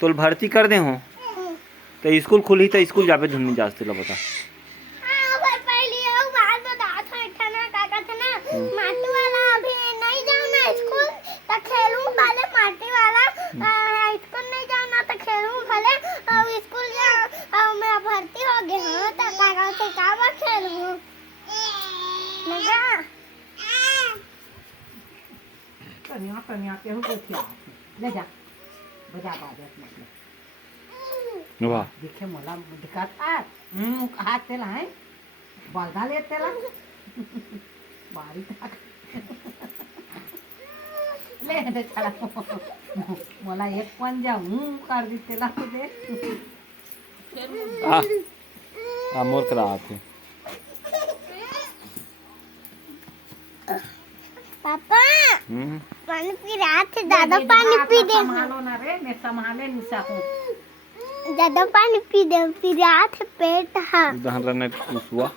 तो भर्ती कर दे हो तो स्कूल खुली तो स्कूल जाबे धुनी जास्ती ला बता माटी वाला अभी नहीं जाना स्कूल तो खेलूं पहले माटी वाला स्कूल नहीं जाना तो खेलूं पहले और स्कूल जा मैं भर्ती हो गई हूं तो काका से का खेलूं लगा कन्या के हो गया ले जा बजा बात मतलब वाह दिखे मला दिखात हात तेला है बालदा ले तेला बारी टाक ले दे चला मला एक पण जा कर दी तेला दे मोर करा आते पापा पानी पी रहा थे दादा पानी पी दे संभालो ना रे मैं संभाले नहीं सकूं दादा पानी पी दे पी रहा थे पेट हाँ उदाहरण ने हुआ